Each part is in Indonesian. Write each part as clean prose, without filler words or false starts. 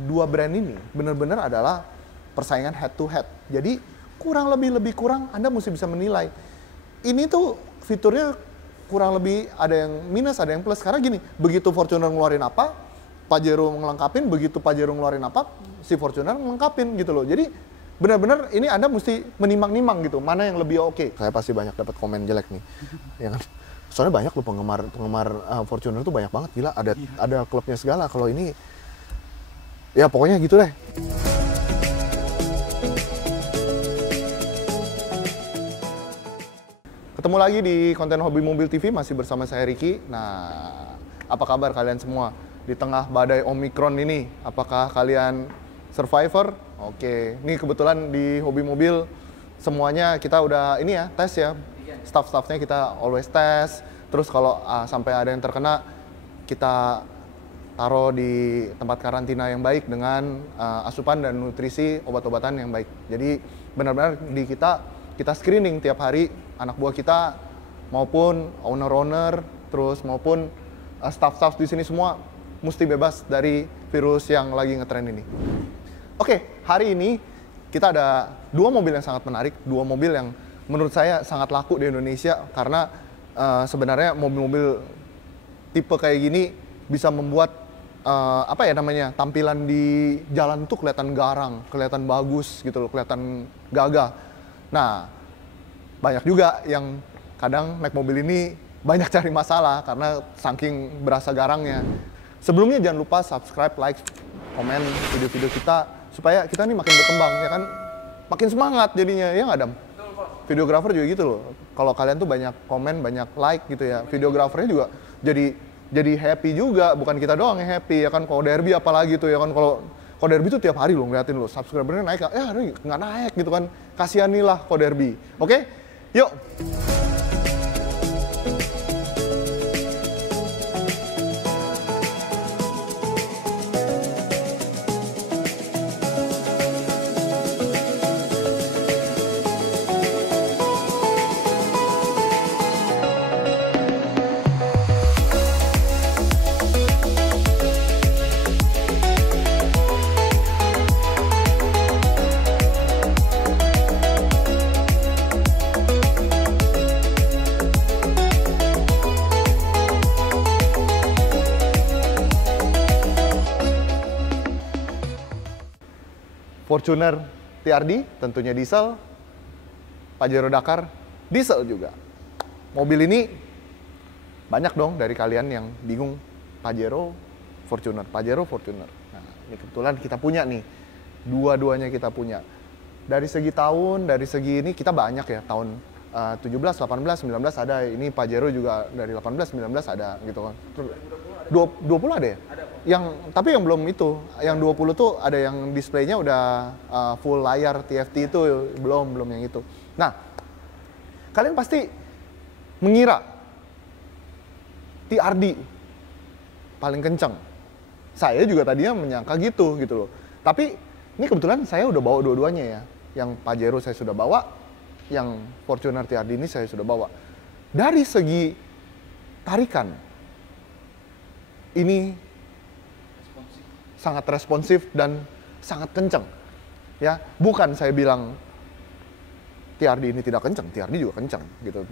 Dua brand ini benar-benar adalah persaingan head to head. Jadi kurang kurang Anda mesti bisa menilai. Ini tuh fiturnya kurang lebih ada yang minus, ada yang plus. Karena gini, begitu Fortuner ngeluarin apa, Pajero ngelengkapin, begitu Pajero ngeluarin apa, si Fortuner ngelengkapin gitu loh. Jadi benar-benar ini Anda mesti menimang-nimang gitu, mana yang lebih oke. Saya pasti banyak dapat komen jelek nih. Ya kan? Soalnya banyak loh penggemar Fortuner tuh banyak banget, gila. Ada klubnya segala. Kalau ini ya pokoknya gitu deh. Ketemu lagi di konten Hobi Mobil TV, masih bersama saya Ricky. Nah, apa kabar kalian semua? Di tengah badai Omikron ini, apakah kalian survivor? Oke, ini kebetulan di Hobi Mobil semuanya kita udah ini ya, tes ya. Staff-staffnya kita always tes. Terus kalau sampai ada yang terkena, kita taruh di tempat karantina yang baik dengan asupan dan nutrisi obat-obatan yang baik. Jadi benar-benar di kita screening tiap hari anak buah kita maupun owner-owner terus maupun staff-staff di sini semua mesti bebas dari virus yang lagi ngetren ini. Oke, hari ini kita ada dua mobil yang sangat menarik, dua mobil yang menurut saya sangat laku di Indonesia karena sebenarnya mobil-mobil tipe kayak gini bisa membuat tampilan di jalan tuh kelihatan garang, kelihatan bagus gitu loh, kelihatan gagah. Nah, banyak juga yang kadang naik mobil ini banyak cari masalah karena saking berasa garangnya. Sebelumnya jangan lupa subscribe, like, komen video-video kita supaya kita nih makin berkembang ya kan, makin semangat jadinya ya nggak Adam? Videografer juga gitu loh. Kalau kalian tuh banyak komen, banyak like gitu ya, videografernya juga jadi happy juga, bukan kita doang yang happy ya kan. Kalau derby apalagi tuh ya kan, kalau derby tuh tiap hari lo ngeliatin lo subscribernya naik, ya nggak naik gitu kan, kasihanilah kalau derby. Oke, yuk. Fortuner TRD tentunya diesel, Pajero Dakar diesel juga. Mobil ini banyak dong dari kalian yang bingung Pajero Fortuner. Nah, ini kebetulan kita punya nih, dua-duanya kita punya. Dari segi tahun, dari segi ini kita banyak ya, tahun 17, 18, 19 ada. Ini Pajero juga dari 18, 19 ada gitu kan. 20 ada ya? Ada. Tapi yang belum itu, yang 20 tuh ada yang displaynya udah full layar TFT itu, belum yang itu. Nah, kalian pasti mengira TRD paling kencang. Saya juga tadinya menyangka gitu loh. Tapi ini kebetulan saya udah bawa dua-duanya ya. Yang Pajero saya sudah bawa, yang Fortuner TRD ini saya sudah bawa. Dari segi tarikan, ini sangat responsif dan sangat kencang. Ya, bukan saya bilang TRD ini tidak kencang, TRD juga kencang gitu.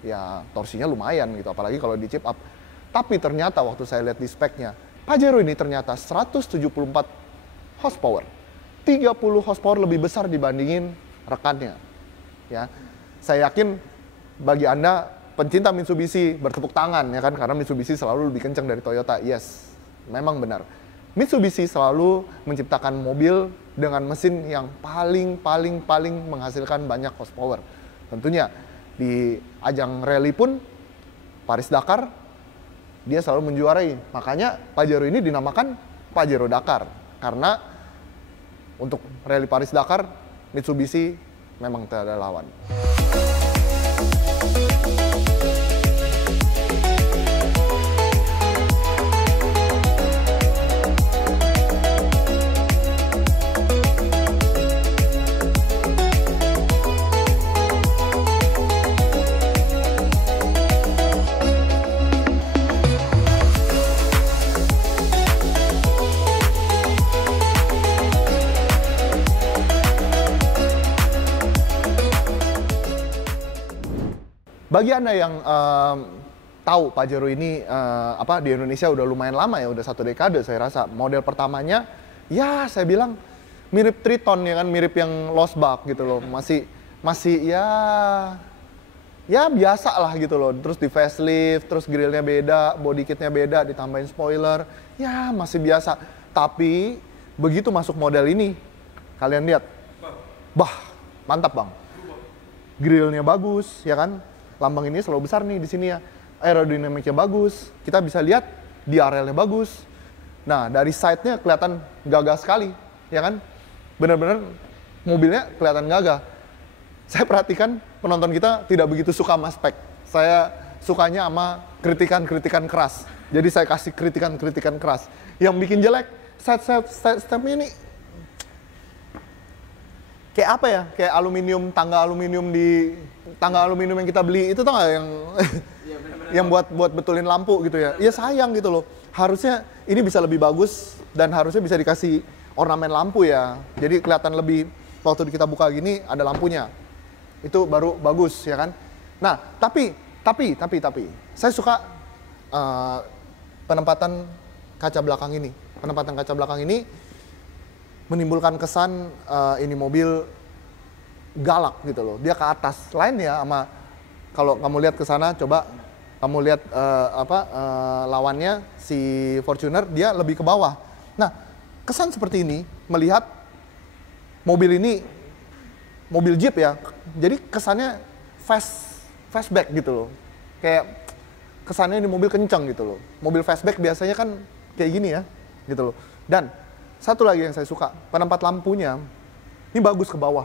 Ya, torsinya lumayan gitu, apalagi kalau di chip up. Tapi ternyata waktu saya lihat di speknya, Pajero ini ternyata 174 horsepower. 30 horsepower lebih besar dibandingin rekannya. Ya. Saya yakin bagi Anda pencinta Mitsubishi bertepuk tangan ya kan, karena Mitsubishi selalu lebih kencang dari Toyota. Yes, memang benar. Mitsubishi selalu menciptakan mobil dengan mesin yang paling menghasilkan banyak horsepower. Tentunya di ajang rally pun Paris Dakar dia selalu menjuarai. Makanya Pajero ini dinamakan Pajero Dakar karena untuk rally Paris Dakar Mitsubishi memang tidak ada lawan. Bagi Anda yang tahu Pajero ini di Indonesia udah lumayan lama ya, udah 1 dekade saya rasa. Model pertamanya ya saya bilang mirip Triton ya kan, mirip yang Losbach gitu loh. Masih ya biasa lah gitu loh. Terus di facelift, terus grillnya beda, body kitnya beda, ditambahin spoiler. Ya masih biasa. Tapi begitu masuk model ini, kalian lihat, mantap bang. Grillnya bagus, ya kan? Lambang ini selalu besar nih di sini ya. Aerodinamiknya bagus. Kita bisa lihat DRL-nya bagus. Nah dari side-nya kelihatan gagah sekali, ya kan? Bener-bener mobilnya kelihatan gagah. Saya perhatikan penonton kita tidak begitu suka sama spek. Saya sukanya sama kritikan-kritikan keras. Jadi saya kasih kritikan-kritikan keras. Yang bikin jelek, stepnya ini kayak apa ya? Kayak aluminium, tangga aluminium yang kita beli itu, tau gak yang yang buat betulin lampu gitu ya. Ya sayang gitu loh. Harusnya ini bisa lebih bagus dan harusnya bisa dikasih ornamen lampu ya. Jadi kelihatan lebih, waktu kita buka gini ada lampunya. Itu baru bagus ya kan. Nah, tapi saya suka penempatan kaca belakang ini. Penempatan kaca belakang ini menimbulkan kesan ini mobil galak gitu loh. Dia ke atas. Lain ya sama kalau kamu lihat ke sana, coba kamu lihat lawannya si Fortuner, dia lebih ke bawah. Nah, kesan seperti ini melihat mobil ini mobil Jeep ya. Jadi kesannya fastback gitu loh. Kayak kesannya ini mobil kencang gitu loh. Mobil fastback biasanya kan kayak gini ya, gitu loh. Dan satu lagi yang saya suka, penempat lampunya ini bagus ke bawah.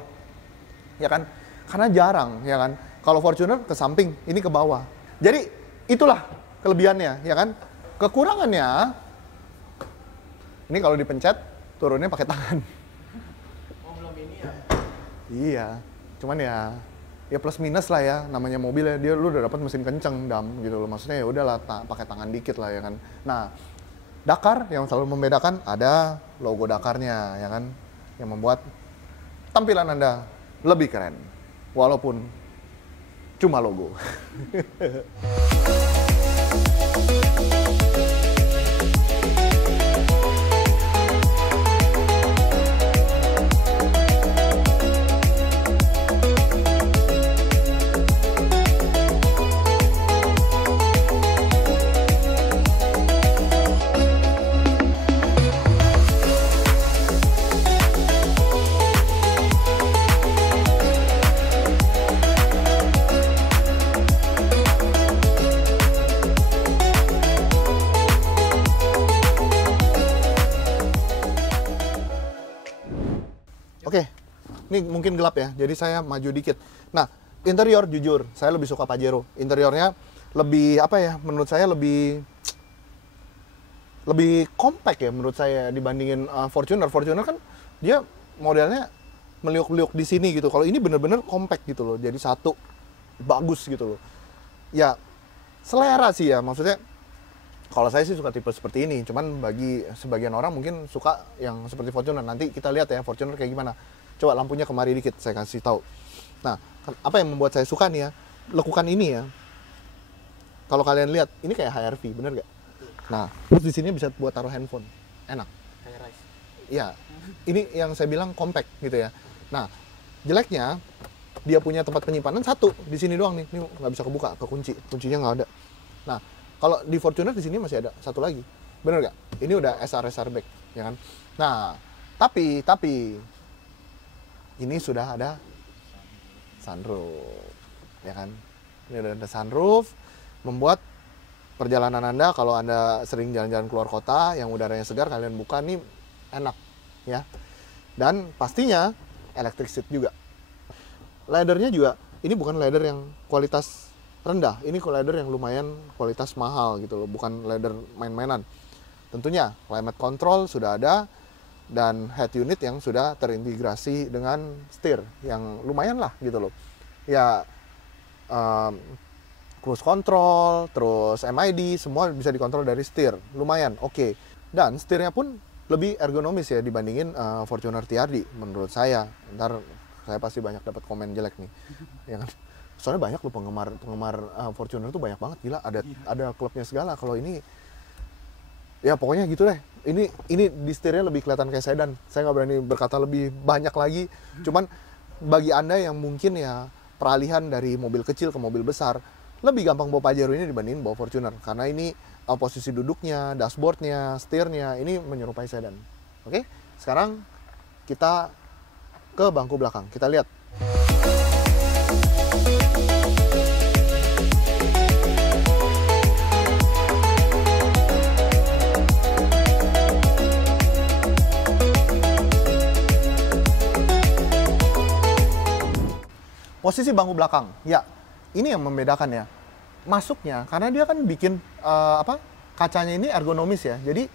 Ya kan? Karena jarang, ya kan? Kalau Fortuner ke samping, ini ke bawah. Jadi itulah kelebihannya, ya kan? Kekurangannya ini kalau dipencet turunnya pakai tangan. Oh, belum ini ya? Iya. Cuman ya plus minus lah ya, namanya mobil ya, lu udah dapat mesin kenceng gitu loh. Maksudnya ya udahlah pakai tangan dikit lah ya kan. Nah, Dakar yang selalu membedakan ada logo Dakarnya ya kan, yang membuat tampilan Anda lebih keren walaupun cuma logo. Oke, ini mungkin gelap ya, jadi saya maju dikit. Nah, interior jujur, saya lebih suka Pajero. Interiornya lebih, menurut saya lebih compact ya menurut saya dibandingin Fortuner. Fortuner kan dia modelnya meliuk-liuk di sini gitu. Kalau ini bener-bener compact gitu loh, jadi satu, bagus gitu loh. Ya, selera sih ya, maksudnya kalau saya sih suka tipe seperti ini, cuman bagi sebagian orang mungkin suka yang seperti Fortuner. Nanti kita lihat ya Fortuner kayak gimana. Coba lampunya kemari dikit, saya kasih tahu. Nah, apa yang membuat saya suka nih ya, lekukan ini ya. Kalau kalian lihat, ini kayak HRV, bener gak? Nah, terus di sini bisa buat taruh handphone, enak. Kayak Rise. Iya, ini yang saya bilang compact gitu ya. Nah, jeleknya dia punya tempat penyimpanan satu di sini doang nih, ini nggak bisa kebuka, kekunci, kuncinya nggak ada. Nah, kalau di Fortuner di sini masih ada satu lagi, bener gak? Ini udah SR back, ya kan? Nah, tapi ini sudah ada sunroof, ya kan? Ini udah ada sunroof, membuat perjalanan Anda kalau Anda sering jalan-jalan keluar kota yang udaranya segar, kalian buka nih enak, ya. Dan pastinya electric seat juga. Leathernya juga, ini bukan leather yang kualitas rendah, ini leather yang lumayan kualitas mahal gitu loh, bukan leather main-mainan. Tentunya climate control sudah ada dan head unit yang sudah terintegrasi dengan setir yang lumayan lah gitu loh. Ya cruise control, terus MID, semua bisa dikontrol dari setir, lumayan oke. Dan setirnya pun lebih ergonomis ya dibandingin Fortuner TRD menurut saya. Ntar saya pasti banyak dapat komen jelek nih, ya kan? Soalnya banyak loh penggemar Fortuner tuh banyak banget, gila. Ada klubnya segala. Kalau ini ya pokoknya gitu deh. Ini di setirnya lebih kelihatan kayak sedan. Saya nggak berani berkata lebih banyak lagi. Cuman bagi Anda yang mungkin ya peralihan dari mobil kecil ke mobil besar, lebih gampang bawa Pajero ini dibandingin bawa Fortuner. Karena ini posisi duduknya, dashboardnya, setirnya, ini menyerupai sedan. Oke, sekarang kita ke bangku belakang. Kita lihat. Posisi bangku belakang, ya ini yang membedakan ya. Masuknya, karena dia kan bikin kacanya ini ergonomis ya. Jadi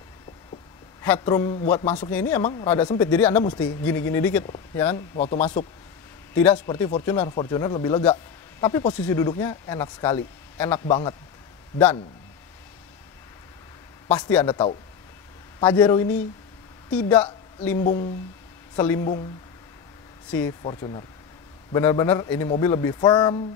headroom buat masuknya ini emang rada sempit. Jadi Anda mesti gini-gini dikit, ya kan, waktu masuk. Tidak seperti Fortuner lebih lega. Tapi posisi duduknya enak sekali, enak banget. Dan pasti Anda tahu, Pajero ini tidak selimbung si Fortuner. Benar-benar ini mobil lebih firm,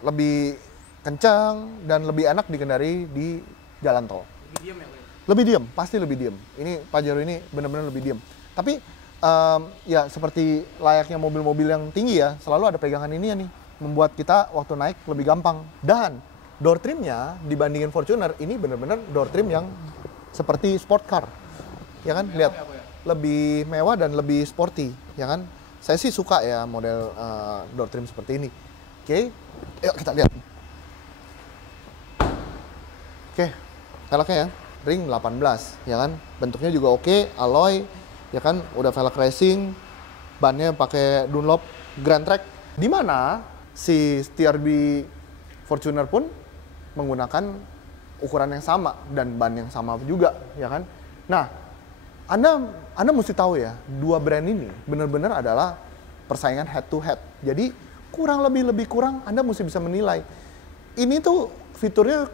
lebih kencang, dan lebih enak dikendari di jalan tol. Lebih diam ya, Pak? Lebih diam, pasti lebih diam. Ini Pajero ini benar-benar lebih diam. Tapi ya seperti layaknya mobil-mobil yang tinggi ya, selalu ada pegangan ini ya nih, membuat kita waktu naik lebih gampang. Dan door trimnya dibandingin Fortuner, ini benar-benar door trim yang seperti sport car. Ya kan, lihat, lebih mewah dan lebih sporty, ya kan. Saya sih suka ya model door trim seperti ini. Oke, yuk kita lihat. Oke, velgnya ya, ring 18, ya kan. Bentuknya juga oke, alloy, ya kan. Udah velg racing, bannya pakai Dunlop Grand Track. Di mana si TRD Fortuner pun menggunakan ukuran yang sama dan ban yang sama juga, ya kan. Nah, Anda mesti tahu ya, dua brand ini benar-benar adalah persaingan head to head. Jadi kurang kurang Anda mesti bisa menilai. Ini tuh fiturnya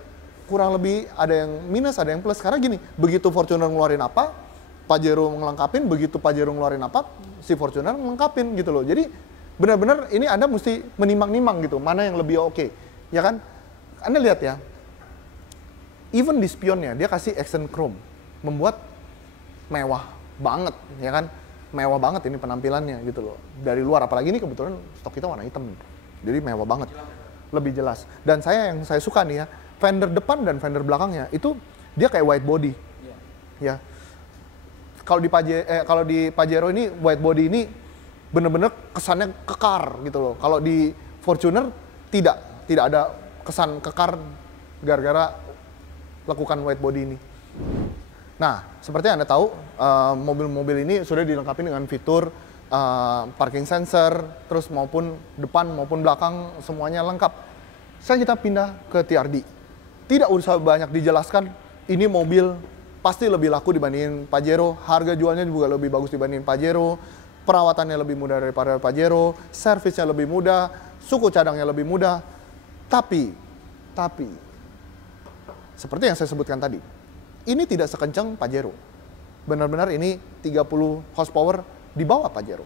kurang lebih ada yang minus, ada yang plus. Karena gini, begitu Fortuner ngeluarin apa, Pajero ngelengkapin, begitu Pajero ngeluarin apa, si Fortuner ngelengkapin gitu loh. Jadi benar-benar ini Anda mesti menimang-nimang gitu, mana yang lebih oke. Ya kan? Anda lihat ya, even di spionnya dia kasih accent chrome, membuat mewah banget, ya kan? Mewah banget ini penampilannya gitu loh. Dari luar, apalagi ini kebetulan stok kita warna hitam nih. Jadi mewah banget. Lebih jelas. Dan yang saya suka nih ya, fender depan dan fender belakangnya itu dia kayak white body. Ya. Kalau di Pajero ini white body ini bener-bener kesannya kekar gitu loh. Kalau di Fortuner tidak ada kesan kekar gara-gara lakukan white body ini. Nah, seperti Anda tahu, mobil-mobil ini sudah dilengkapi dengan fitur parking sensor, terus maupun depan maupun belakang semuanya lengkap. Sekarang kita pindah ke TRD. Tidak usah banyak dijelaskan, ini mobil pasti lebih laku dibandingin Pajero, harga jualnya juga lebih bagus dibandingin Pajero, perawatannya lebih mudah daripada Pajero, servisnya lebih mudah, suku cadangnya lebih mudah. Tapi, seperti yang saya sebutkan tadi, ini tidak sekencang Pajero. Benar-benar ini 30 horsepower di bawah Pajero.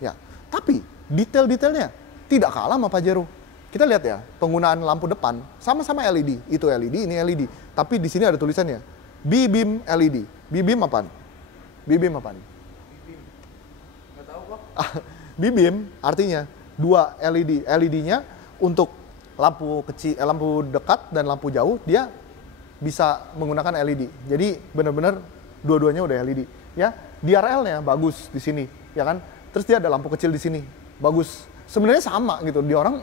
Ya, tapi detail-detailnya tidak kalah sama Pajero. Kita lihat ya, penggunaan lampu depan sama-sama LED. Itu LED, ini LED. Tapi di sini ada tulisannya B-beam LED. B-beam apaan? B-beam apaan? B-beam. Nggak tahu kok. B-beam artinya dua LED. LED-nya untuk lampu kecil, lampu dekat dan lampu jauh dia bisa menggunakan LED. Jadi benar-benar dua-duanya udah LED. Ya, DRL-nya bagus di sini, ya kan? Terus dia ada lampu kecil di sini, bagus. Sebenarnya sama gitu. Dia orang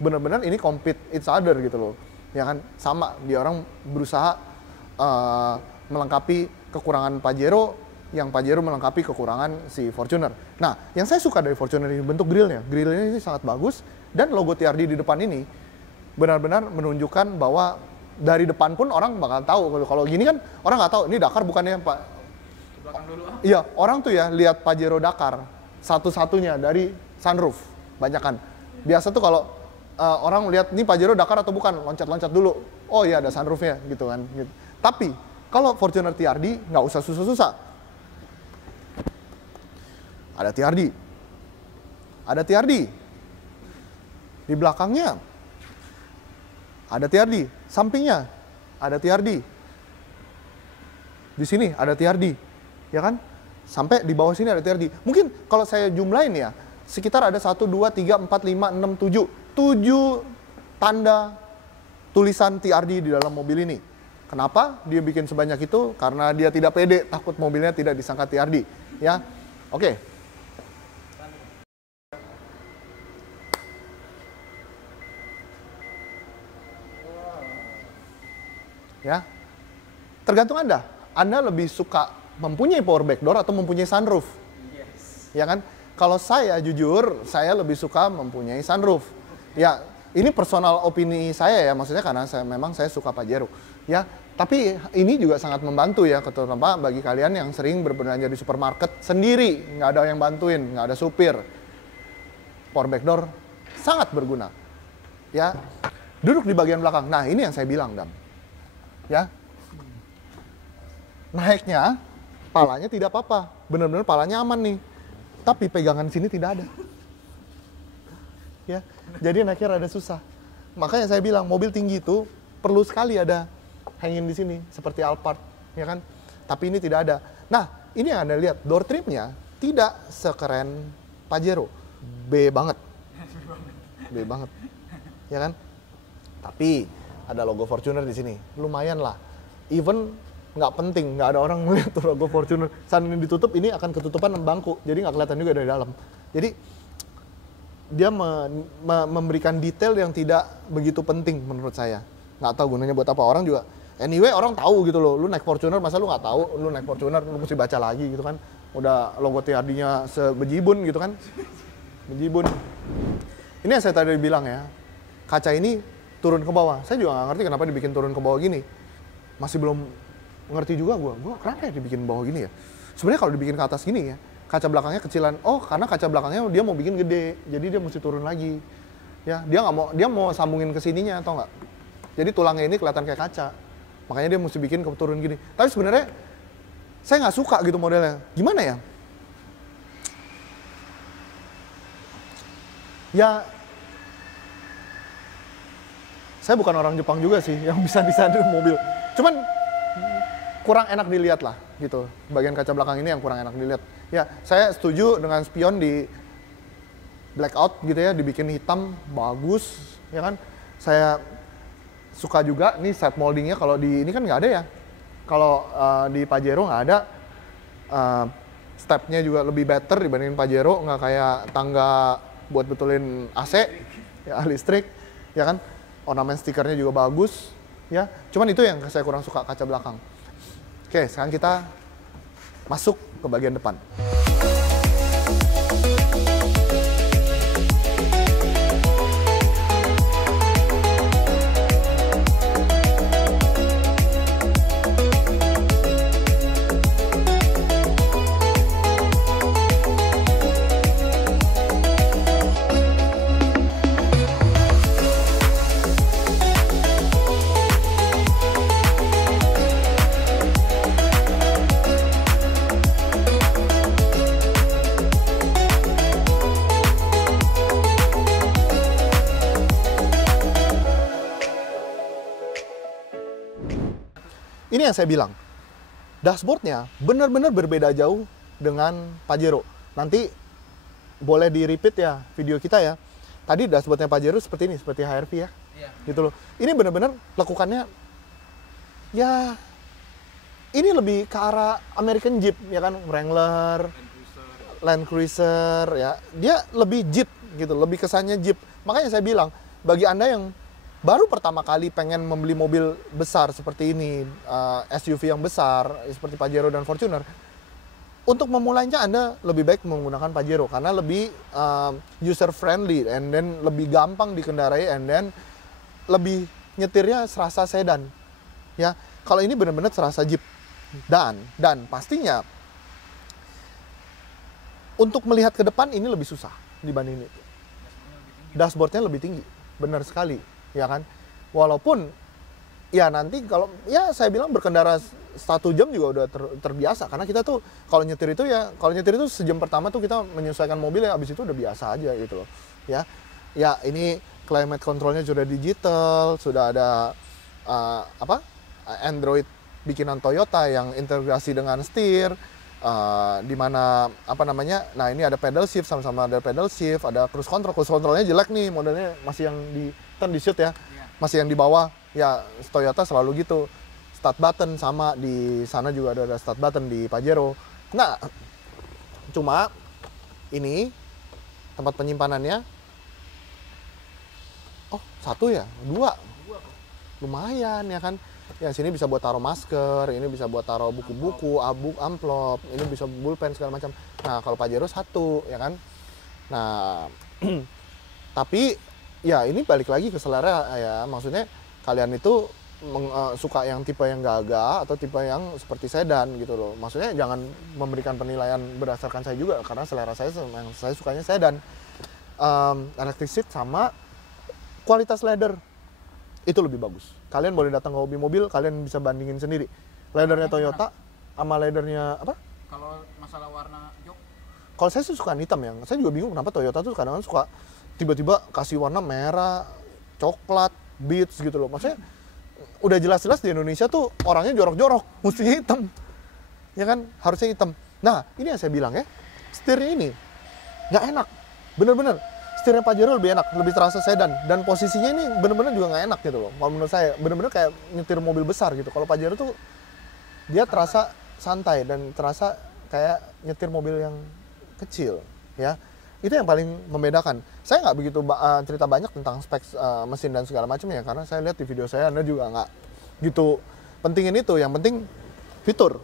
benar-benar ini compete each other gitu loh, ya kan? Sama. Dia orang berusaha melengkapi kekurangan Pajero, yang Pajero melengkapi kekurangan si Fortuner. Nah, yang saya suka dari Fortuner ini bentuk grillnya. Grillnya ini sangat bagus dan logo TRD di depan ini benar-benar menunjukkan bahwa dari depan pun orang bakal tahu. Kalau gini kan orang nggak tahu ini Dakar bukannya Pak. Belakang dulu ah. Iya, orang tuh ya lihat Pajero Dakar satu-satunya dari sunroof, banyakan. Biasa tuh kalau orang lihat ini Pajero Dakar atau bukan, loncat-loncat dulu. Oh iya ada sunroofnya gitu kan. Gitu. Tapi kalau Fortuner TRD nggak usah susah-susah. Ada TRD. Di belakangnya ada TRD, sampingnya ada TRD. Di sini ada TRD, ya kan? Sampai di bawah sini ada TRD. Mungkin kalau saya jumlahin ya, sekitar ada 1, 2, 3, 4, 5, 6, 7. 7 tanda tulisan TRD di dalam mobil ini. Kenapa dia bikin sebanyak itu? Karena dia tidak pede, takut mobilnya tidak disangka TRD. Ya, oke. Ya, tergantung Anda. Anda lebih suka mempunyai power back door atau mempunyai sunroof? Yes. Ya kan? Kalau saya jujur, saya lebih suka mempunyai sunroof. Ya, ini personal opini saya ya, maksudnya karena memang saya suka Pajero. Ya, tapi ini juga sangat membantu ya, terutama bagi kalian yang sering berbelanja di supermarket sendiri, nggak ada yang bantuin, nggak ada supir. Power back door sangat berguna. Ya, duduk di bagian belakang. Nah, ini yang saya bilang, Dam. Ya, naiknya palanya tidak apa-apa, benar-benar palanya aman nih, tapi pegangan sini tidak ada. Ya, jadi naiknya rada susah. Makanya saya bilang mobil tinggi itu perlu sekali ada hanging di sini seperti Alphard, ya kan? Tapi ini tidak ada. Nah, ini yang Anda lihat, door trimnya tidak sekeren Pajero, B banget, B banget, ya kan? Tapi ada logo Fortuner di sini, lumayan lah. Even nggak penting, nggak ada orang melihat tuh logo Fortuner. Saat ini ditutup, ini akan ketutupan bangku, jadi nggak kelihatan juga dari dalam. Jadi dia memberikan detail yang tidak begitu penting menurut saya. Nggak tahu gunanya buat apa, orang juga. Anyway, orang tahu gitu loh. Lu naik Fortuner, masa lu nggak tahu? Lu naik Fortuner, lu mesti baca lagi gitu kan. Udah logo TRD-nya sebejibun gitu kan. Bejibun. Ini yang saya tadi bilang ya. Kaca ini turun ke bawah. Saya juga nggak ngerti kenapa dibikin turun ke bawah gini. Masih belum ngerti juga gue kenapa ya dibikin bawah gini ya. Sebenarnya kalau dibikin ke atas gini ya, kaca belakangnya kecilan. Oh, karena kaca belakangnya dia mau bikin gede, jadi dia mesti turun lagi. Ya, dia mau sambungin ke sininya, atau nggak? Jadi tulangnya ini kelihatan kayak kaca. Makanya dia mesti bikin ke turun gini. Tapi sebenarnya saya nggak suka gitu modelnya. Gimana ya? Ya, saya bukan orang Jepang juga sih yang bisa desain mobil. Cuman kurang enak dilihat lah gitu. Bagian kaca belakang ini yang kurang enak dilihat. Ya, saya setuju dengan spion di blackout gitu ya, dibikin hitam bagus, ya kan. Saya suka juga nih set moldingnya, kalau di ini kan nggak ada ya. Kalau di Pajero nggak ada. Stepnya juga lebih better dibandingin Pajero, nggak kayak tangga buat betulin AC, ya listrik, ya kan. Ornamen stikernya juga bagus, ya. Cuman itu yang saya kurang suka, kaca belakang. Oke, sekarang kita masuk ke bagian depan. Ini yang saya bilang, dashboardnya benar-benar berbeda jauh dengan Pajero. Nanti boleh di-repeat ya video kita ya. Tadi dashboardnya Pajero seperti ini, seperti HRV ya. Iya. Gitu loh. Ini benar-benar lekukannya, ya ini lebih ke arah American Jeep ya kan, Wrangler, Land Cruiser ya. Dia lebih Jeep gitu, lebih kesannya Jeep. Makanya saya bilang, bagi Anda yang baru pertama kali pengen membeli mobil besar seperti ini, SUV yang besar seperti Pajero dan Fortuner, untuk memulainya Anda lebih baik menggunakan Pajero karena lebih user friendly, and then lebih gampang dikendarai, and then lebih nyetirnya serasa sedan. Ya, kalau ini benar-benar serasa Jeep. Dan pastinya untuk melihat ke depan ini lebih susah dibanding itu. Dashboardnya lebih tinggi, benar sekali. Ya kan, walaupun ya nanti kalau ya saya bilang berkendara 1 jam juga udah terbiasa, karena kita tuh kalau nyetir itu sejam pertama tuh kita menyesuaikan mobil, ya abis itu udah biasa aja gitu loh. Ya ini climate controlnya sudah digital, sudah ada Android bikinan Toyota yang integrasi dengan setir, di mana nah ini ada pedal shift, sama-sama ada pedal shift, ada cruise controlnya jelek nih, modelnya masih yang di shoot ya, masih yang di bawah ya. Toyota selalu gitu. Start button sama di sana juga ada start button di Pajero. Nah, cuma ini tempat penyimpanannya, oh 1 ya, 2, lumayan ya kan. Ya sini bisa buat taruh masker, ini bisa buat taruh buku-buku, amplop, ini bisa pulpen segala macam. Nah kalau Pajero 1 ya kan. Nah tapi ya ini balik lagi ke selera ya, maksudnya kalian itu suka yang tipe yang gagah atau tipe yang seperti sedan gitu loh. Maksudnya jangan memberikan penilaian berdasarkan saya juga, karena selera saya yang saya sukanya sedan. Electric seat sama kualitas leather itu lebih bagus. Kalian boleh datang ke Hobi Mobil, kalian bisa bandingin sendiri. Leathernya Toyota sama leathernya apa? Kalau masalah warna jok? Kalau saya sih suka hitam ya. Saya juga bingung kenapa Toyota tuh kadang-kadang suka tiba-tiba kasih warna merah, coklat, beige gitu loh. Maksudnya udah jelas-jelas di Indonesia tuh orangnya jorok-jorok, mestinya hitam. Ya kan, harusnya hitam. Nah, ini yang saya bilang ya, setirnya ini nggak enak. Bener-bener, setirnya Pajero lebih enak, lebih terasa sedan. Dan posisinya ini bener-bener juga nggak enak gitu loh. Kalau menurut saya, bener-bener kayak nyetir mobil besar gitu. Kalau Pajero tuh, dia terasa santai dan terasa kayak nyetir mobil yang kecil, ya. Itu yang paling membedakan. Saya nggak begitu cerita banyak tentang spek mesin dan segala macam ya, karena saya lihat di video saya Anda juga nggak gitu pentingin itu. Yang penting fitur.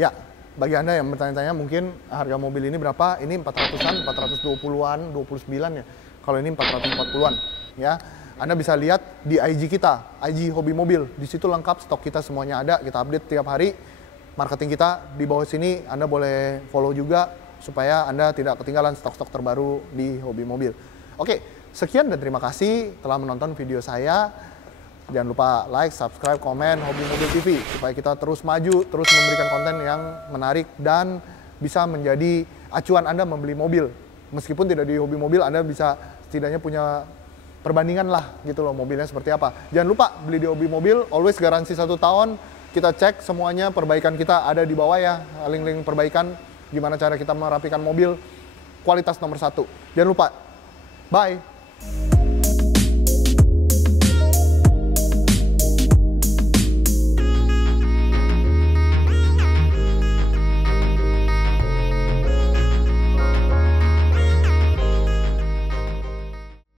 Ya, bagi Anda yang bertanya-tanya mungkin harga mobil ini berapa? Ini 400-an, 420-an, 29 ya. Kalau ini 440-an ya. Anda bisa lihat di IG kita, IG Hobi Mobil. Di situ lengkap, stok kita semuanya ada, kita update tiap hari. Marketing kita di bawah sini, Anda boleh follow juga supaya Anda tidak ketinggalan stok-stok terbaru di Hobi Mobil. Oke, sekian dan terima kasih telah menonton video saya. Jangan lupa like, subscribe, komen Hobi Mobil TV supaya kita terus maju, terus memberikan konten yang menarik dan bisa menjadi acuan Anda membeli mobil. Meskipun tidak di Hobi Mobil, Anda bisa setidaknya punya perbandingan lah gitu loh, mobilnya seperti apa. Jangan lupa beli di Hobi Mobil, always garansi 1 tahun. Kita cek semuanya, perbaikan kita ada di bawah ya, link-link perbaikan, gimana cara kita merapikan mobil, kualitas nomor 1. Jangan lupa, bye!